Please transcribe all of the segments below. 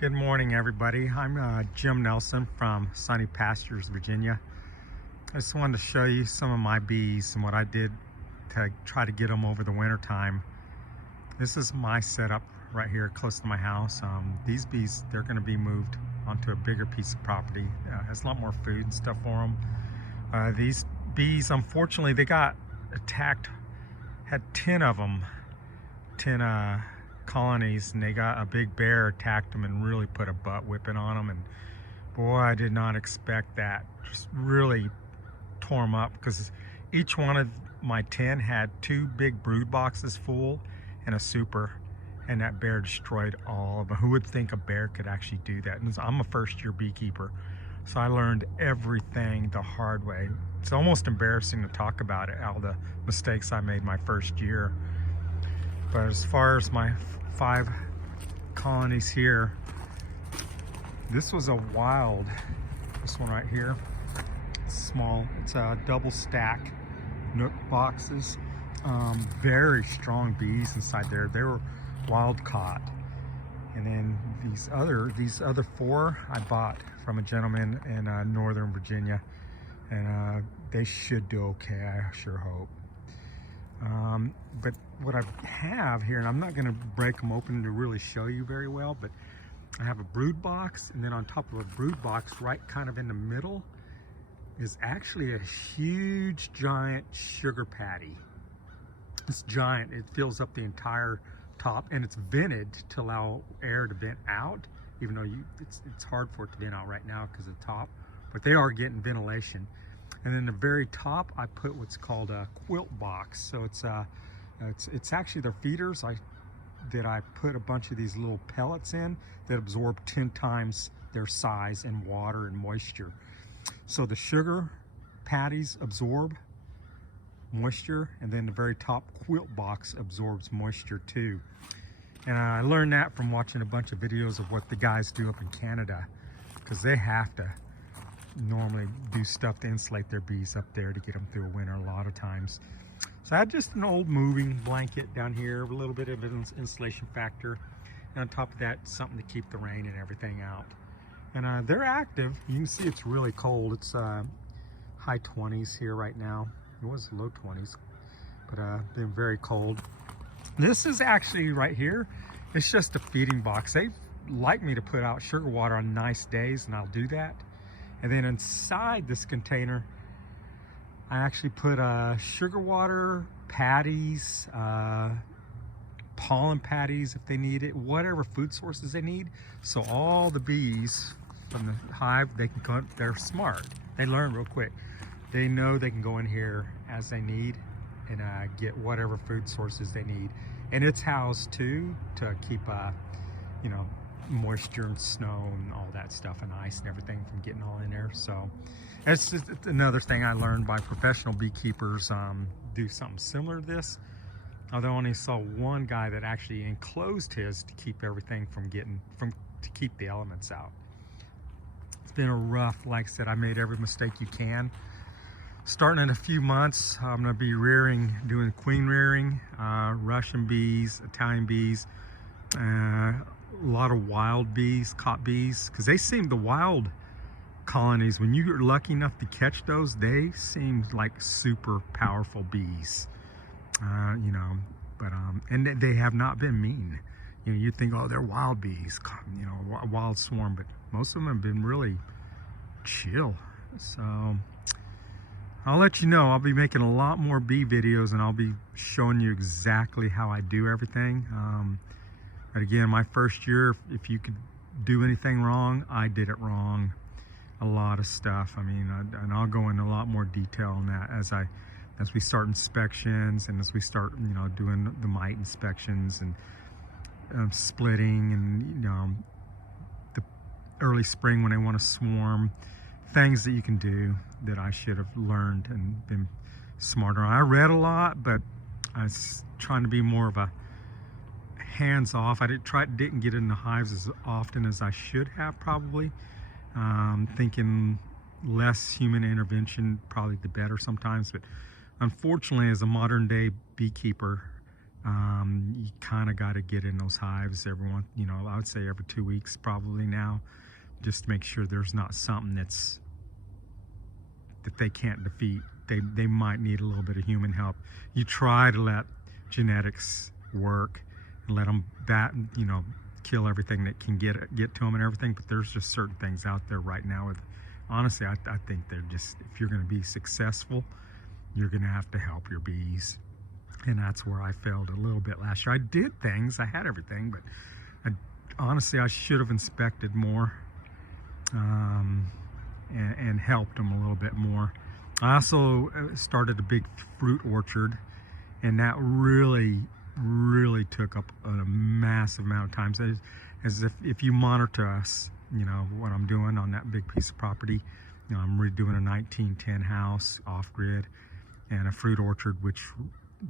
Good morning, everybody. I'm Jim Nelson from Sunny Pastures, Virginia. I just wanted to show you some of my bees and what I did to try to get them over the winter time. This is my setup right here close to my house. These bees, they're going to be moved onto a bigger piece of property. Has a lot more food and stuff for them. These bees, unfortunately, they got attacked, had 10 of them, 10 colonies, and they got a big bear attacked them and really put a butt whipping on them. And boy, I did not expect that. Just really tore them up, because each one of my 10 had 2 big brood boxes full and a super, and that bear destroyed all of them. Who would think a bear could actually do that? And I'm a first-year beekeeper, so I learned everything the hard way. It's almost embarrassing to talk about it, all the mistakes I made my first year. But as far as my 5 colonies here, this was a wild, this one right here, small, it's a double stack nook boxes. Very strong bees inside there. They were wild caught. And then these other 4 I bought from a gentleman in Northern Virginia, and they should do okay, I sure hope. But what I have here, and I'm not going to break them open to really show you very well, but I have a brood box, and then on top of a brood box, right kind of in the middle, is actually a huge giant sugar patty. It's giant. It fills up the entire top, and it's vented to allow air to vent out, even though it's hard for it to vent out right now because of the top, but they are getting ventilation. And then the very top, I put what's called a quilt box. So it's actually their feeders. I put a bunch of these little pellets in that absorb 10 times their size in water and moisture. So the sugar patties absorb moisture, and then the very top quilt box absorbs moisture too. And I learned that from watching a bunch of videos of what the guys do up in Canada, because they have to normally do stuff to insulate their bees up there to get them through a winter a lot of times. So I had just an old moving blanket down here, a little bit of an insulation factor, and on top of that, something to keep the rain and everything out. And they're active. You can see it's really cold. It's high 20s here right now. It was low 20s, but been very cold. This is actually right here, it's just a feeding box. They like me to put out sugar water on nice days, and I'll do that. And then inside this container, I actually put sugar water, patties, pollen patties if they need it, whatever food sources they need. So all the bees from the hive, they can come, they're smart. They learn real quick. They know they can go in here as they need and get whatever food sources they need. And it's housed too to keep, you know, moisture and snow and all that stuff and ice and everything from getting all in there. So it's just another thing I learned by professional beekeepers do something similar to this, although I only saw one guy that actually enclosed his to keep everything to keep the elements out. It's been a rough, like I said, I made every mistake you can. Starting in a few months, I'm going to be doing queen rearing, Russian bees, Italian bees, a lot of wild bees, caught bees, because the wild colonies, when you're lucky enough to catch those, they seem like super powerful bees, you know, but and they have not been mean. You know, you think, oh, they're wild bees, you know, a wild swarm, but most of them have been really chill. So I'll let you know. I'll be making a lot more bee videos, and I'll be showing you exactly how I do everything. But again, my first year, if you could do anything wrong, I did it wrong. A lot of stuff. I mean, and I'll go into a lot more detail on that as we start inspections, and as we start, you know, doing the mite inspections and splitting, and you know, the early spring when they want to swarm. Things that you can do that I should have learned and been smarter on. I read a lot, but I was trying to be more of a hands-off. I didn't get in the hives as often as I should have, probably. Thinking less human intervention, probably the better sometimes. But unfortunately, as a modern day beekeeper, You kind of got to get in those hives every once, I would say every 2 weeks probably now, just to make sure there's not something that they can't defeat. They might need a little bit of human help. You try to let genetics work and let them kill everything that can get to them and everything, but there's just certain things out there right now with, honestly, I think they're just, if you're going to be successful, you're going to have to help your bees. And that's where I failed a little bit last year. I did things, I had everything, but honestly, I should have inspected more and helped them a little bit more. I also started a big fruit orchard, and that really took up a massive amount of time. So as if you monitor us, what I'm doing on that big piece of property, I'm redoing a 1910 house off-grid and a fruit orchard, which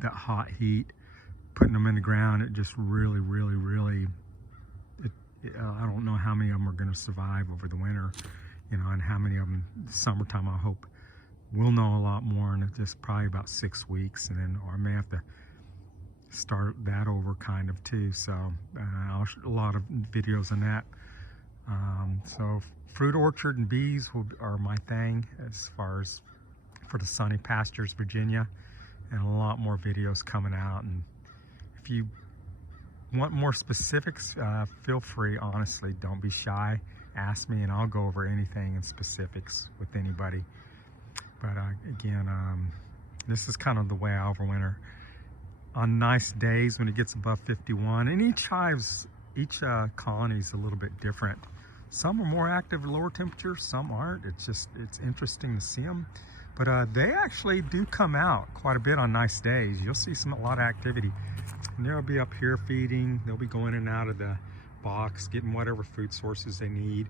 that hot heat, putting them in the ground, it just really, I don't know how many of them are going to survive over the winter, and how many of them summertime. I hope we'll know a lot more in just probably about 6 weeks, and then, or I may have to start that over kind of too. So a lot of videos on that. So fruit orchard and bees are my thing as far as for the sunny pastures, Virginia, and a lot more videos coming out. And if you want more specifics, feel free, honestly, don't be shy, ask me and I'll go over anything in specifics with anybody. But again, this is kind of the way I overwinter. On nice days when it gets above 51, and each colony is a little bit different. Some are more active at lower temperatures, some aren't. It's interesting to see them. But they actually do come out quite a bit on nice days. You'll see a lot of activity. And they'll be up here feeding. They'll be going in and out of the box, getting whatever food sources they need.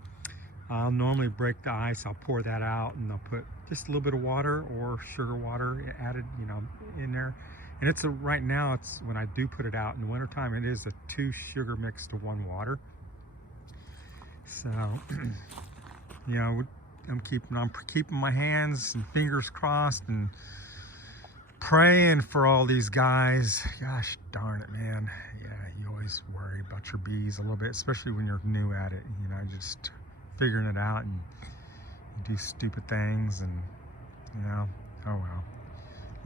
I'll normally break the ice. I'll pour that out, and I'll put just a little bit of water or sugar water added, in there. And right now, it's when I do put it out in the wintertime, it is a 2 sugar mix to 1 water. So, I'm keeping my hands and fingers crossed and praying for all these guys. Gosh darn it, man. Yeah, you always worry about your bees a little bit, especially when you're new at it. Just figuring it out, and you do stupid things, and oh well.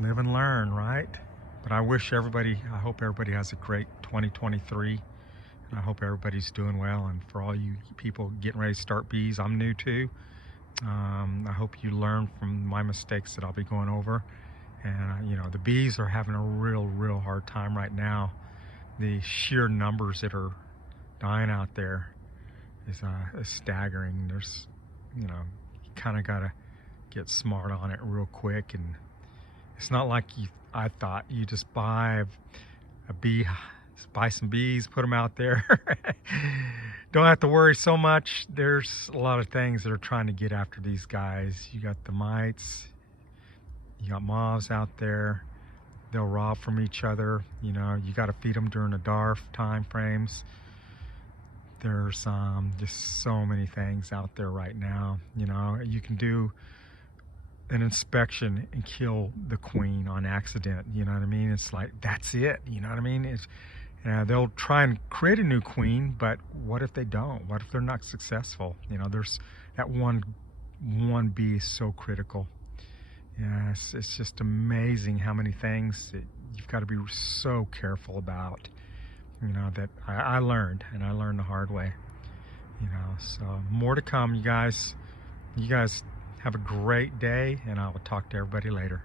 Live and learn, right? But I hope everybody has a great 2023. I hope everybody's doing well, and for all you people getting ready to start bees, I'm new too. I hope you learn from my mistakes that I'll be going over. And the bees are having a real hard time right now. The sheer numbers that are dying out there is staggering. There's, you kind of got to get smart on it real quick. And it's not like I thought you just buy some bees, put them out there. Don't have to worry so much. There's a lot of things that are trying to get after these guys. You got the mites, you got moths out there. They'll rob from each other. You got to feed them during the DARF time frames. There's just so many things out there right now. You can do an inspection and kill the queen on accident. You know what I mean? It's like, that's it. You know what I mean? They'll try and create a new queen, but what if they don't? What if they're not successful? There's that one bee is so critical. It's just amazing how many things that you've got to be so careful about. That I learned, and I learned the hard way. So more to come, you guys. You guys have a great day, and I will talk to everybody later.